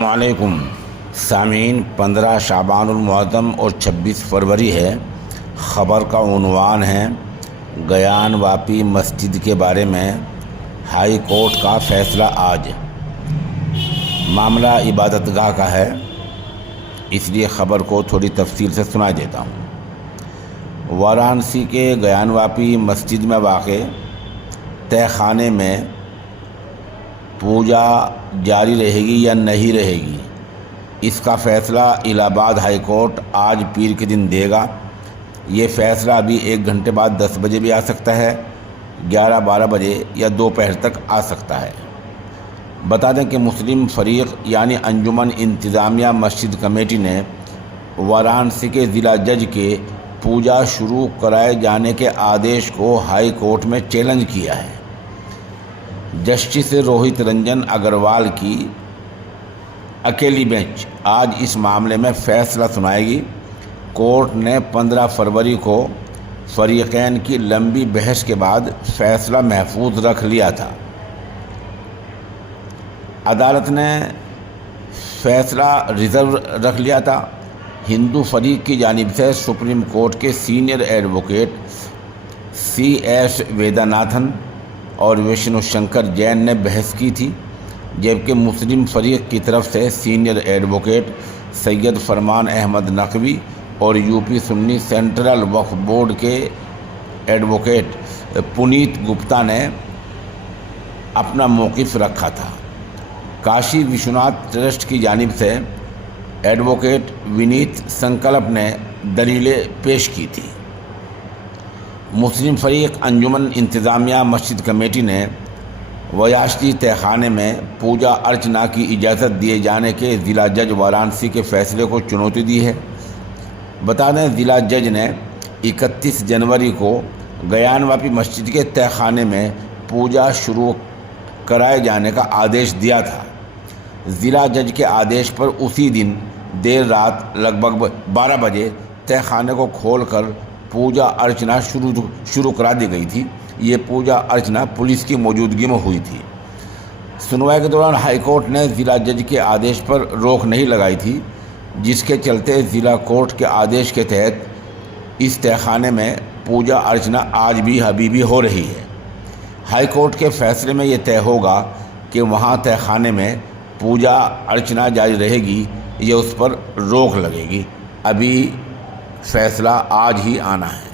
علیکم سامعین، 15 شعبان المعظم اور 26 فروری ہے۔ خبر کا عنوان ہے گیان واپی مسجد کے بارے میں ہائی کورٹ کا فیصلہ آج۔ معاملہ عبادت گاہ کا ہے، اس لیے خبر کو تھوڑی تفصیل سے سنا دیتا ہوں۔ وارانسی کے گیان واپی مسجد میں واقع تہہ خانے میں پوجا جاری رہے گی یا نہیں رہے گی، اس کا فیصلہ الہ آباد ہائی کورٹ آج پیر کے دن دے گا۔ یہ فیصلہ ابھی 1 گھنٹے بعد 10 بجے بھی آ سکتا ہے، 11-12 بجے یا دوپہر تک آ سکتا ہے۔ بتا دیں کہ مسلم فریق یعنی انجمن انتظامیہ مسجد کمیٹی نے وارانسی کے ضلع جج کے پوجا شروع کرائے جانے کے آدیش کو ہائی کورٹ میں چیلنج کیا ہے۔ جسٹس روہت رنجن اگروال کی اکیلی بینچ آج اس معاملے میں فیصلہ سنائے گی۔ کورٹ نے 15 فروری کو فریقین کی لمبی بحث کے بعد فیصلہ محفوظ رکھ لیا تھا۔ عدالت نے فیصلہ ریزرو رکھ لیا تھا۔ ہندو فریق کی جانب سے سپریم کورٹ کے سینئر ایڈوکیٹ CS ویداناتھن اور وشنو شنکر جین نے بحث کی تھی، جبکہ مسلم فریق کی طرف سے سینئر ایڈوکیٹ سید فرمان احمد نقوی اور UP سنی سینٹرل وقف بورڈ کے ایڈوکیٹ پونیت گپتا نے اپنا موقف رکھا تھا۔ کاشی وشوناتھ ٹرسٹ کی جانب سے ایڈوکیٹ ونیت سنکلپ نے دلیلیں پیش کی تھی۔ مسلم فریق انجمن انتظامیہ مسجد کمیٹی نے ویاشتی تہہ خانے میں پوجا ارچنا کی اجازت دیے جانے کے ضلع جج وارانسی کے فیصلے کو چنوتی دی ہے۔ بتا دیں ضلع جج نے 31 جنوری کو گیان واپی مسجد کے تہہ خانے میں پوجا شروع کرائے جانے کا آدیش دیا تھا۔ ضلع جج کے آدیش پر اسی دن دیر رات لگ بھگ 12 بجے تہہ خانے کو کھول کر پوجا ارچنا شروع کرا دی گئی تھی۔ یہ پوجا ارچنا پولیس کی موجودگی میں ہوئی تھی۔ سنوائی کے دوران ہائی کورٹ نے ضلع جج کے آدیش پر روک نہیں لگائی تھی، جس کے چلتے ضلع کورٹ کے آدیش کے تحت اس تہہ خانے میں پوجا ارچنا آج بھی ابھی بھی ہو رہی ہے۔ ہائی کورٹ کے فیصلے میں یہ طے ہوگا کہ وہاں تہہ خانے میں پوجا ارچنا جاری رہے گی یا اس پر روک لگے گی۔ ابھی فیصلہ آج ہی آنا ہے۔